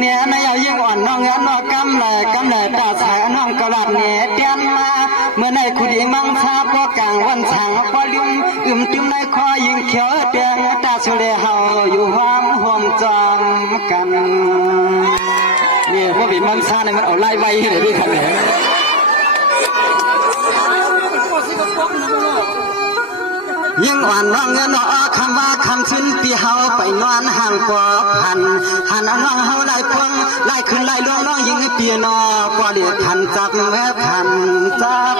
เนี่ยนายยิ่งอ่อนน้องเงินน้องกำเลยตาสายน้องกระดับเนี่ยเตียนมาเมื่อในขุดีมังชาพอกลางวันฉังพอลืมตึมในคอยิงเขียวเตียงตาสุเลเฮาอยู่ห้องห่วงจอมกันนี่พวกบีมังชาเนี่ยมันเอาไล่ไว้เลยด้วยครับเนี่ยยิ่งอ่อนน้องเงินน้องคำว่าคำชิ้นที่เฮาไปนอนห่างกว่าพันหันน้องเฮาไล่พวงไล่ขึ้นไล่ลงน้องยิงเปียนอพอเดียพันจับแม่พันจับ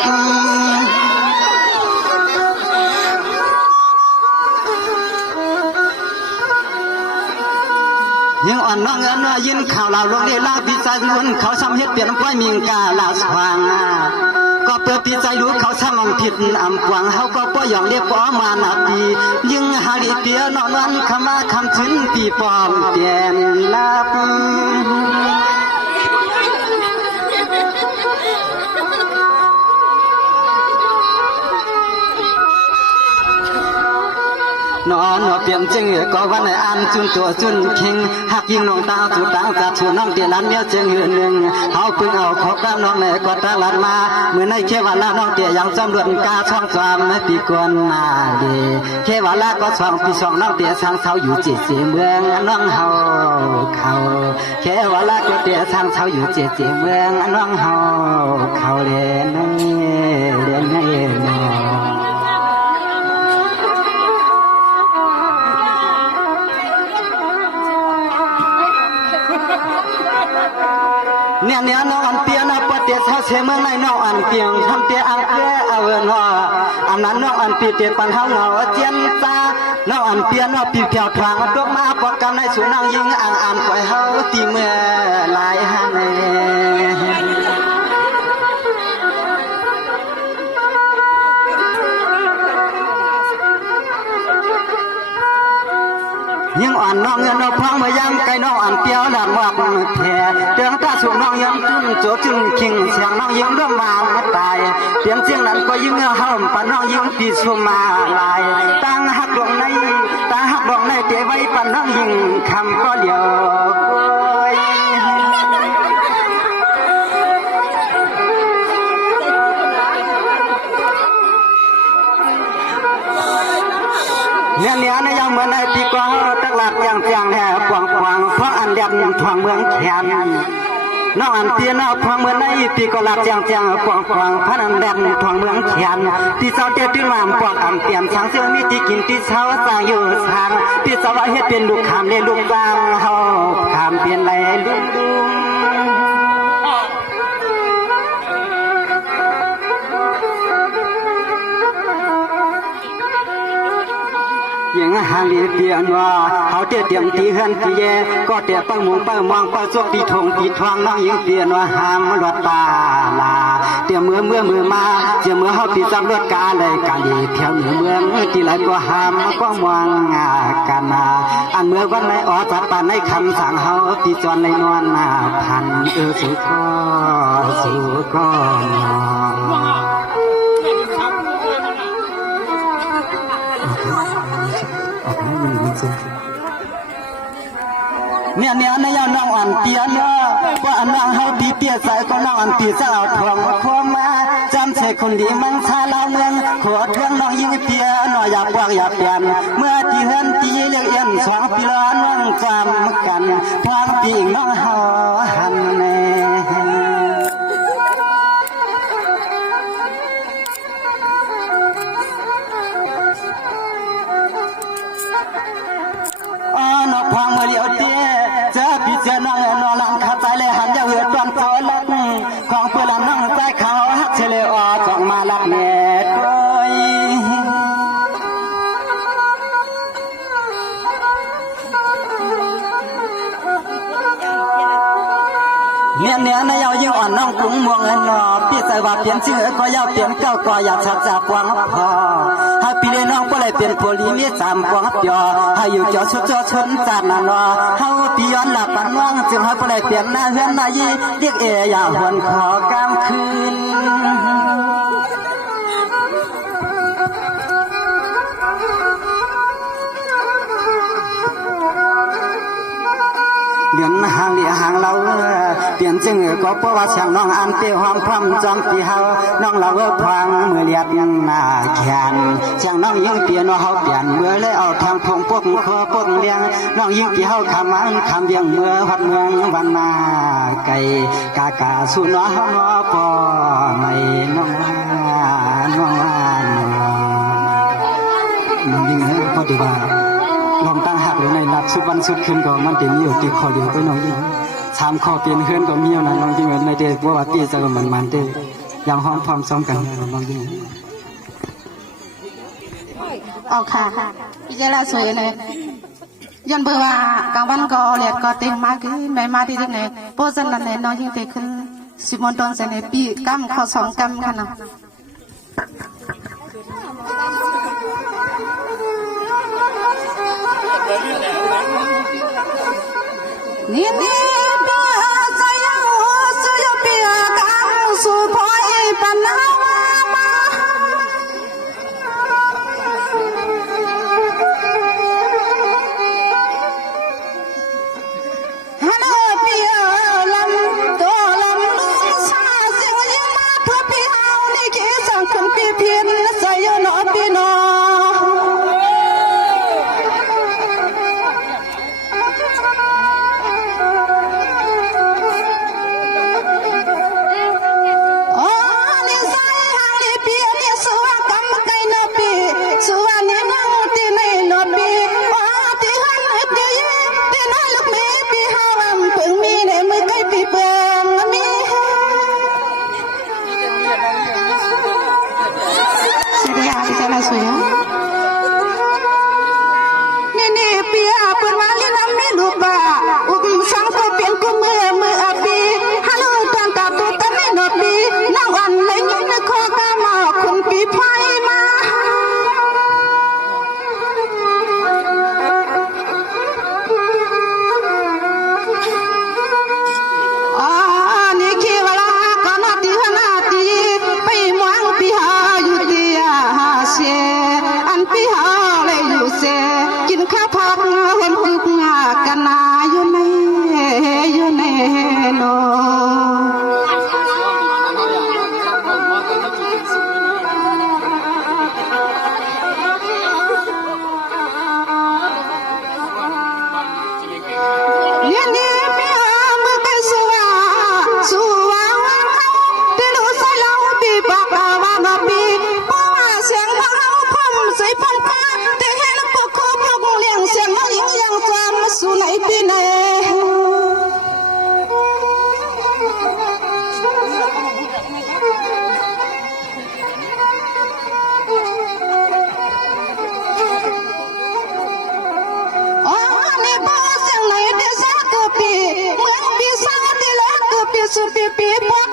ยิ่งอ่อนน้องเงินน้องยินข่าวเราลงได้ลาพิจารณาเขาซ้ำเฮ็ดเปลี่ยนป้อยมิงกาลาสว่างก็เปิดปีใจรู้เขาซ้ำผิดอำกวางเขาก็ป้อยอย่างเรียบป้อมาหนาปียิ่งหาดีเปียนอนวันคำว่าคำชิ้นปีปอมเปลี่ยนลับนอนหัวเปลี่ยนจึงก็วันไหนอันจุนตัวจุนคิงหักยิงน้องตาจุดตาจัดชวนน้องเดียนั้นเดียวจึงหืนหนึ่งเขาพึ่งเอาขอบน้องไหนก็ตลาดมาเมื่อในเขวาลาน้องเดียยังจำรวจกาช่องจำไม่ปีกวนนาดีเขวาลาก็ช่องปีช่องน้องเดียสังเสาอยู่เจ็ดสีเมืองน้องเฮาเขาเขวาลาก็เดียสังเสาอยู่เจ็ดสีเมืองน้องเฮาเขาเรียนเนี่ยน้องอันเปียนะปะเตียเขาเสเมืองในน้องอันเปียงทำเตียอังเปียเอาเงินว่าอันนั้นน้องอันปีเตียปันเฮาเหงาเจียนตาน้องอันเปียน้องปีเพียวทางดอกมาปอกกันในสวนน้องยิงอันปล่อยเฮาตีเมื่อลายหันยิ่งอ่อนน้องเงินน้องพังมายังไกลน้องอ่อนเปียวหลังหมอกแผ่เตียงตาสูงน้องยังจุนโจจุนคิงเสียงน้องยิงร่วมมาตายเตียงเสียงนั้นก็ยิ่งเห่าปนน้องยิงปีสูมาลายตั้งหักดวงในเตะไว้ปนน้องยิงคำก็เดียวเนี่ยในยังเมื่อในปีกว่าตักหลักยังแห่กวางเพราะอันเดียนทวงเมืองแขน น้องอันเตียนเอาทองเมืองในปีก็ลับจางจางปองปองพนันแดนทองเมืองเขียนที่เสาเตี้ยตื้นวามปองอันเตียมช้างเสือมีที่กินที่เช้าสร้างอยู่ทางที่สาวเฮ็ดเป็นลูกขามเลยลูกกลางเฮาขามเปลี่ยนไหลลุงดุงยังหาลีเตียนว่าเขาเตรียมตีเฮือนตีแย่ก็เตรียมปังมุงปังมองปังสวกตีทงตีทองน้องยิงเตียนว่าหามรถตาลาเตรียมมือมาเจียมือเขาตีจำรถกาเลยกาลีเที่ยวเหนือเมืองตีไหลก็หามก็มองกันนาอันเมื่อวันไหนอ๋อจัดปานในคำสั่งเขาตีจวนในนวลนาพันสุก็เนี่ยในยาวน้องอันเตียนว่าอันน้องเฮาตีเตี้ยใส่ก็น้องอันตีสาวทองควงมาจำเสกคนดีมังชาลาเมืองขวดเครื่องน้องยิงเตี้ยน้อยอยากบอกอยากเปลี่ยนเมื่อที่เฮือนตีเลี้ยงเอ็นสองปีละน้องจำกันทางปีน้องเฮาหันแน่น้องพองเมื่อเดียวเตี้ยเจอพี่เจอน้องนอนหลังขาใจเลยหันจะเหือดตอนโจลักของเพื่อนน้องใจเขาฮักเฉลยออกของมาลักเน็ตเนี่ยนายเอายิ่งอ่อนน้องกุ้งมวงเงินนอพี่ใส่ว่าเปลี่ยนชื่อก็ยาวเปลี่ยนเก้าก็อยากชักจากปวงพอให้พี่เลยน้องก็เลยเปลี่ยนโพลีมีสามปวงยอให้อยู่จอชุดจอชนจานนานอเฮาพี่ย้อนหลับปันว่างจึงให้ก็เลยเปลี่ยนหน้าเฮือนนายีเรียกอย่าหวนขอกลางคืนเดือนห่างเหลี่ยห่างเราเปลี่ยนจึงก็เพราะว่าเสียงน้องอันเตี้ยหอมพร่ำจอมปีเฮาน้องเราพวางมือเลียดยังหน้าแขนเสียงน้องยิ่งเปลี่ยนว่าเฮาเปลี่ยนเมื่อเลยเอาทางพงพวกคอพวกเลี้ยงน้องยิ่งปีเฮาคำมันคำเบียงเมื่อวัดเมืองวันนาไก่กาสุน้อปอไม่น้องยิ่งพอดีว่าลองตั้งหักหรือในนัดสุดวันสุดคืนก็มันจะมีอยู่ติดคอเดียวไปน้องยิ่งสามข้อเปลี่ยนเฮือนก็มีอยู่นะน้องยิ่งในเด็กว่าตีจะมันเด็กยังห้องพร้อมซ้อมกันน้องยิ่งออกค่ะพี่เจริญสวยเลยยันเบอร์ว่ากลางวันก็เรียกก็เต็มมากขึ้นไม่มาที่ที่ไหนโพสต์นั่นเลยน้องยิ่งเตะขึ้นสิบมณฑลเสนปีกำข้อสองกำค่ะนะนี่เบียใจยังใจเบียกันสู่พอยปัญหามาฮัลโหลเบียลำตัวลำลูกชาเสียงยังมาเพื่อพี่เฮานี่คิดสั่งคนพี่เพียนใจยังนอพี่นอ ปีไหนสุปีปีปัก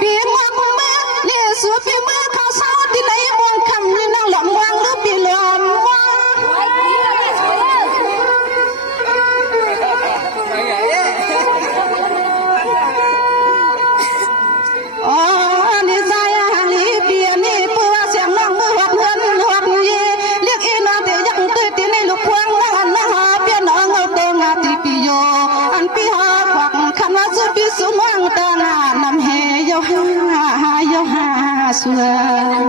ปีมักมือเนี่ยสุปีมือข้าวสาวที่ไหนมองคำนี่นั่งหลับวางหรือปีหลอมว่าอ๋อนี่ใจห่างลีเปียนี่เพื่อเสียงน้องมือหัดเงินหัดเย่เรียกอีน้องแต่ยังตื่นตีในลูกพวงนั่งอันนั่งหาเปียน้องเอาเตงอาตีปีโยอันปีหาควักขันว่าสุปีสุมังตางานำเฮโยฮาโยฮาสวย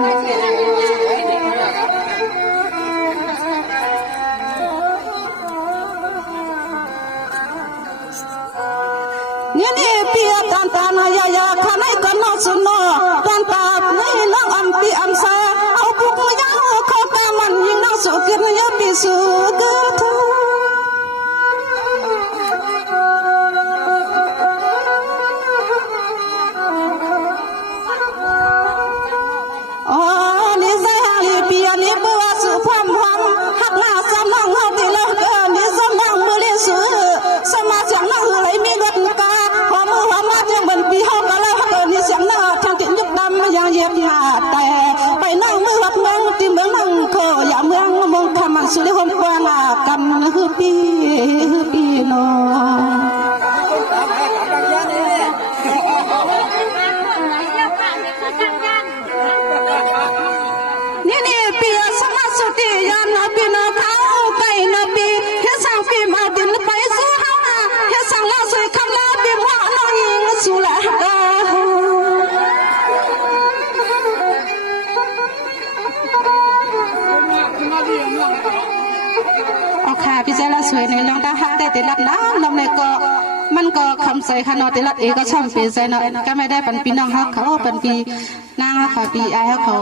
นี่เปียตันตานายายาข้าในกันนอสุนอตันตาในน้องอัมปีอัมซาเอาปุกยาวเขาตามันยิงน้องสุกินยาปีสุกทุอ๋อนี่ใจห่างลีเปียนี่เบื่อสุพรำหักหน้าสมน้องหักตีแล้วเกินนี่สมน้องมือเลี้ยสุสมาเสียงน้องไหลมีรถกาพอมือหัวมาเจียงบนปีห้องกันแล้วเกินนี่เสียงหน้าทางติดยึดดำยังเย็บหน้าแต่ไปนั่งมือวัดเมืองที่เมืองนั่งโคอย่าเมืองมองคำมันสุริหนกว่างกำฮือปีโนนี่เปียสมาสุติยานนบีนเขาไก่นบีเฮสังปีมาดินไปสู่เฮาเฮสังลาสวยคำลาบีว่าน้องยิงสุละโอเคพี่เจ้าละสวยในลองตาหักแต่ติดลับน้ำลมในก็มันก็คำใส่ขนอติดลัดเอก็ช่ำเปลี่ยนใจเนาะก็ไม่ได้เป็นปีน้องฮักเขาเป็นปีนางฮักเขาปีไอฮักเขา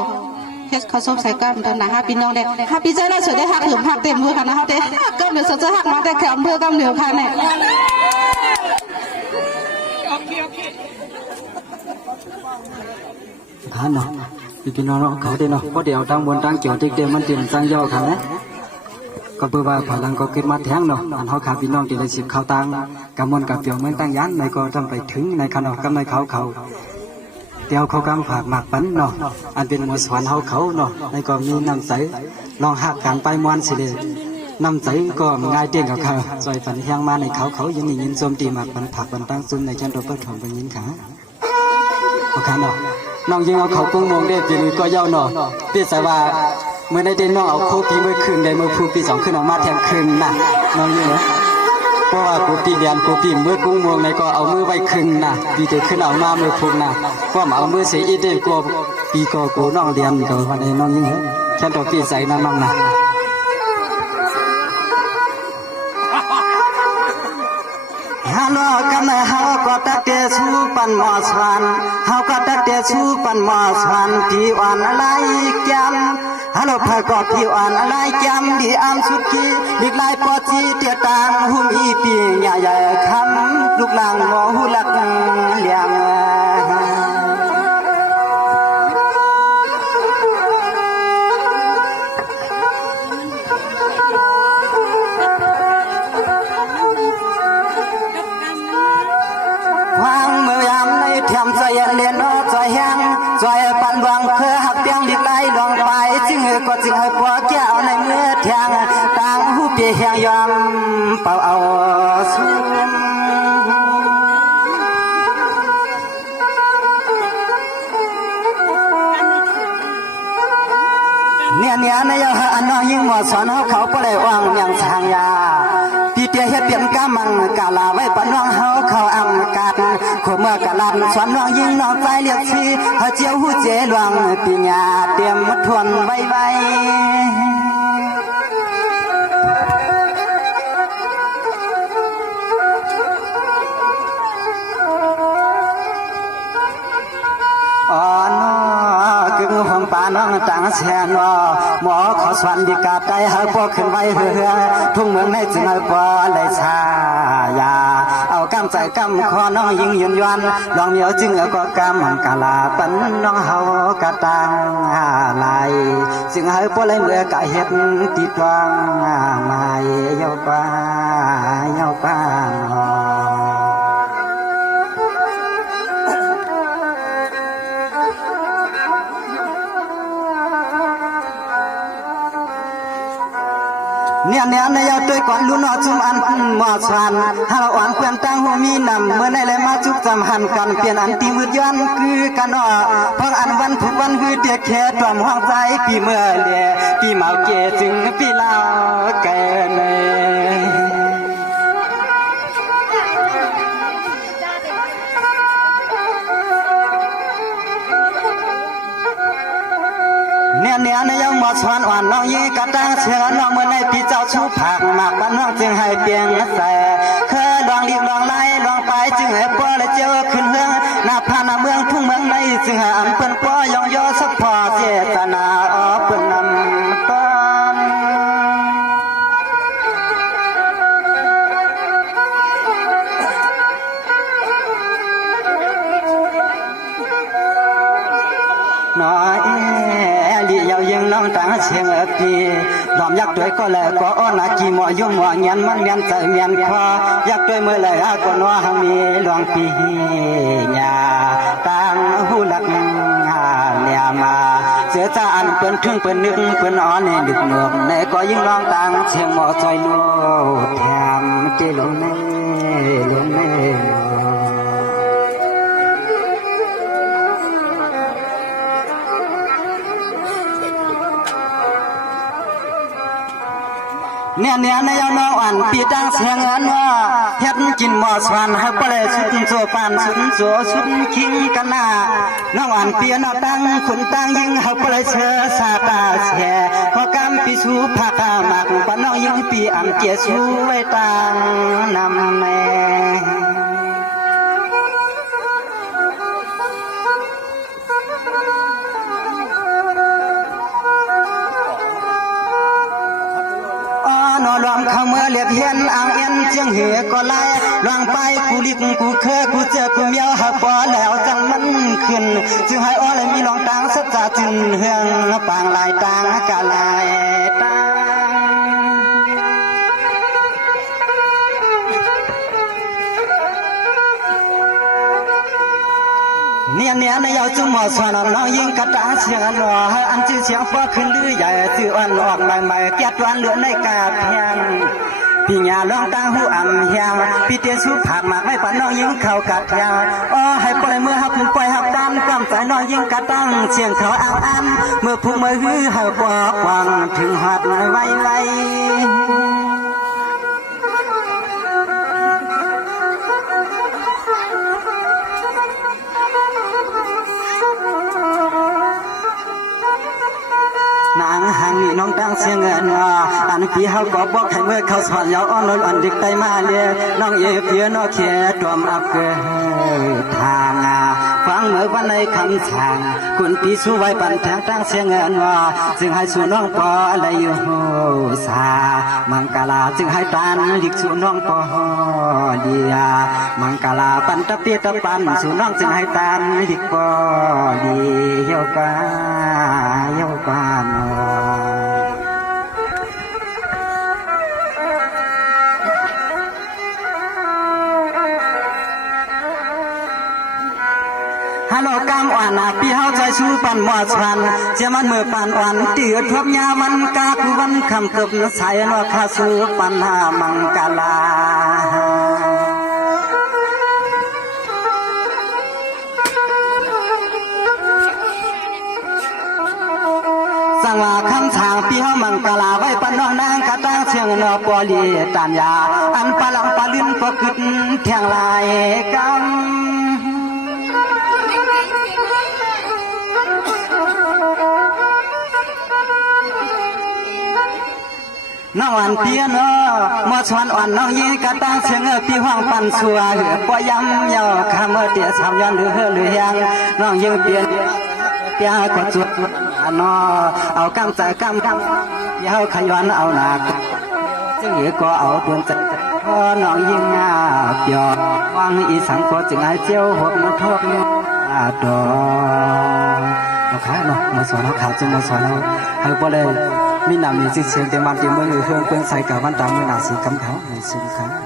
เฮ็ดเขาซบใส่ก้ามตอนหนาฮักปีน้องเด็กฮักปีเจ้าละสวยได้ฮักหึมฮักเต็มมือค่ะนะฮักเต็มก็เหนือจะฮักมาแต่แขมเพื่อก้ามเหนือค่ะเนี่ยเนาะพี่น้องเขาได้เนาะเพราะเดี๋ยวตั้งบนตั้งเกี่ยวติ๊กเดียวมันเตรียมตั้งย่อค่ะนะก็เพื่อว่าพลังก็ขึ้นมาแทงเนาะอันเขาขาพี่น้องที่ได้สิบเขาตังกำมวลกับเตียวเหมือนตั้งยันในก็ต้องไปถึงในขนมกำในเขาเตียวเขากำฝากหมากปันเนาะอันเป็นมวลสวรรค์เขาเนาะในก็มีน้ำใสลองหักการไปมวลสิเลยน้ำใสก็ง่ายเตี้ยกับเขาซอยฝันแห้งมาในเขายินยินโจมตีหมากปันผักปันตั้งซุนในจันทร์เปิดของเป็นยินขาโอเคเนาะน้องยิงเอาเขากุ้งมองได้ปีนี้ก็เย้าเนาะพี่สายว่าเมื่อได้เด่นน้องเอาโคปีเมื่อคืนได้เมื่อพูปี2ขึ้นออกมาแทนคืนน่ะน้องยิงเนาะเพราะว่ากูปีเดียนกูปีเมื่อกุ้งมองในก็เอามือไว้คืนน่ะปีเดียวขึ้นออกมาเมื่อพูน่ะก็มาเอามือเสียอีเดียกูปีก็กูน้องเดียนก็วันนี้น้องยิงแค่ตัวปีใส่น้ำมั่งน่ะฮัลโหลกันเฮาก็ตัดเตชูปันมอสวันเฮาก็ตัดเตชูปันมอสวันที่อ่อนอะไรแก้มฮัลโหลพก็ที่อ่อนอะไรแก้มดีอามสุดกี้ลิกลายปอจีเตียตางหุ่มอีปีใหญ่ๆคำลูกหลังงอหูหลักเลี้ยงเลียนใจแห้งใจปันวังเพื่อหักเตียงดิกไล่ลงไปจึงก็จึงให้พวกแก้วในเมื่อแทงต่างหูเปียแห้งยอมเป่าเอาสูงเนี่ยในยาอันน้อยยิ่งหมดสอนเขาก็เลยว่างยังทางยาพี่เตี้ยเฮ็ดเปลี่ยนกามังกาลาไว้ปนน้องเขาอำกาดขเมื่อกะลันสอนน้องยิ่งน้องใจเลียกชีเขาเจียวหูเจหลวงปีญาเตรียมมาทวนไว้อ๋อน้อคือห้องป่าน้องต่างแสนว่าหมอขอสวรรค์ดีกาใจให้พวกขึ้นไว้เฮือทุ่งเมืองในจึงให้พอเลยชา ำใจกำคอน้องยิงยืนยันลองเหนียวจึงก็กำกะลาปันน้องเฮากะตังลายจึงให้พวกไรเมื่อกะเฮ็ดติดวังมาเยาป้าเยาป้าเนี่ยในยอดด้วยก่อนลุ้นอจุมอันหมอชานถ้าเราอ่อนเพื่อนตั้งหัวมีนำเมื่อในเลยมาจุกจำหันกันเปลี่ยนอันตีมือย้อนคือกันอ้อเพราะอันวันทุกวันคือเด็กแค่ตรอมห้องใจปีเมื่อเลียปีเมาเกจึงปีลาวแก่เลยเนี่ยในยังหมอชวนอ่อนน้องยีกระตั้งเชื่อน้องเมื่อในปีเจ้าชูผักหมากบ้านน้องจึงให้เปลี่ยนแสเคยลองรีบลองไล่ลองไปจึงให้ป้อและเจ้าขึ้นเรื่องหน้าพาหน้าเมืองทุ่งเมืองในจึงให้อันเปิ้นป้อยองย่อสักพอเจตนาอ๋อเปิ้นนำต้นน้อยน้องต่างเชียงปีดอมยักษ์ด้วยก็เลยก็อ้อนากีหมอยุ่งหมอเงียนมันเมียนใจเมียนคอยักษ์ด้วยเมื่อไรก็นัวหามีหลวงปีญาต่างหูหลักเนี่ยมาเสือจานเปิ้นถึงเปิ้นนึกเปิ้นอ่อนในดึกหนวกในก็ยิ่งน้องต่างเชียงหมอจอยลูกแถมเจลงในลงในเนี่ยในยน้องอ่อนปีตั้งเสียงอันว่าเฮ็ดกินหม้อสวรรค์ให้ปเลยสุดโซปานสุดโซสุดคิงกันหน้าน้องอ่อนเปียนตั้งคนตั้งยิงให้ปเลยเชื่อสาตาแช่พอกำปีสูผักหมักปนน้องยิงปีอันเกียสูไว้ตั้งนำแม่นอนรวมข้าเมื่อเลียบเห็นอ่างเอ็นเจียงเหก็ไล่ลองไปกูลิกกูเคยกูเจอกูเมียวหักปอแล้วจังมันขึ้นจึงให้อ้อเลยมีลองตังสัจจะจึงเฮืองปางลายตังกะลายตังเนี่ยในยาวจุ่มหมอสวนน้องยิงกระตาเสียงหน่อให้อันจื้อเสียงฟ้าขึ้นลือใหญ่จื้ออ่อนออกใหม่ๆแก้ตวันเหลือในกาเพียงพี่ยาลองตาหูอ่ำเฮียงพี่เตี้ยสูบผักหมากไม่ปันน้องยิงเข้ากะเทียงอ๋อให้ปล่อยเมื่อหักคุณปล่อยหักตามกำใจน้องยิงกระตั้งเสียงเขาอ่างอันเมื่อพุ่งมือหื้อให้บอกวางถึงหัดไวนางหังนี่น้องตั้งเสียงเงินอันพี่เขาก็บอกให้เมื่อเขาสอนยาวอ่อนอ่อนเด็กไตมาเลี้ยน้องเอเพียน้องเขียดวมอับเกอทางฟังเมื่อวันในคำสั่งคุณพี่สู้ไว้ปันแทงตั้งเสียงเงินจึงให้สู่น้องปออะไรอยู่สามังกาลาจึงให้ตันดิกสู่น้องปอเดียมังกาลาปันตะเปียตะปันสู่น้องจึงให้ตันดิกปอดีเยาป้าเยาป้าฮัลโหลกำอ่อนพี่เฮาใจชูปันหมอชันเจ้ามันมือปันอ่อนเตือทบยามันกาคุวันคำเกือบใส่นอคาสูปันหามังกาลาสังว่าคำทางพี่เฮามังกาลาไว้ปันน้องนางกะตั้งเชียงนอปอลีตานยาอันปะลังปะลิ้นก็ขึ้นแทงลายกำน้องอ่อนเปียนมอชวนอ่อนน้องยีกะตั้งเชียงพี่ห้องปันสัวเหือปอยำยาวคำเตียสามยันหรือหรือยังน้องยืนเปียนเปียก็จุดนอเอากำใจกำยาวขยันเอาหนักจึงก็เอาตัวใจพอน้องยิง เปียววางอีสังก็จึงไอเจียวหัวมันทอกเนาะดอมาขายเนาะมาสอนเขาขาจึงมาสอนเขาให้บ่เลยมีนามมีชื่อเสียงแต่มันที่เมืองเฮืองเปิ้นใส่กับวันตามมือหน้าสีกำเขาในสิ่งครับ